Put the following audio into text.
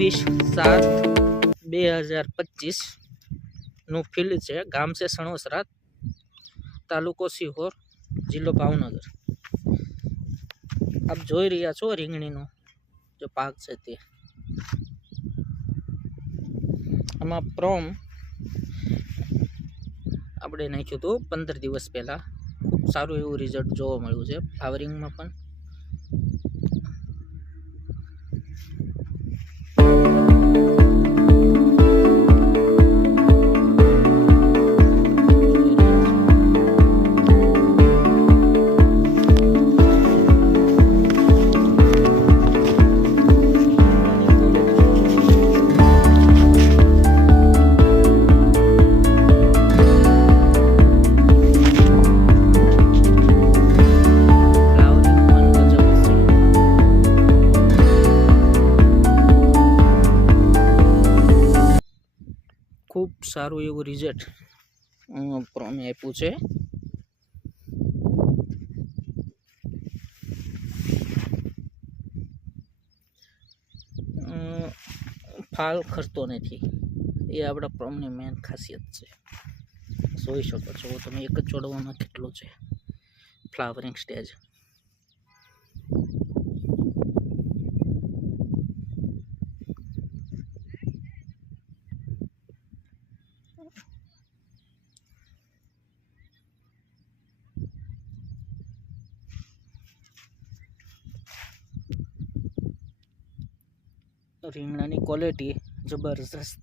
21/7/2025 નું ફિલ્ડ છે। ગામ છે સણોસરા, તાલુકો સિહોર, જિલ્લો ભાવનગર। આપ જોઈ રહ્યા છો રીંગણીનો जो पाक છે તે। આમાં પ્રોમ આપણે નાખ્યું હતું 15 દિવસ પહેલા। ખૂબ સારું એવું રિઝલ્ટ જોવા મળ્યું છે ફ્લાવરિંગમાં પણ। खूब सारू एवं रिजल्ट प्रोमे आप्યું છે। ફાલ ખરતો નથી એ આપણા પ્રોમની મેન ખાસિયત છે। જોઈ શકો છો તમે એક જ છોડવામાં કેટલું છે ફ્લાવરિંગ સ્ટેજ। રીંગણાની ક્વોલિટી જબરજસ્ત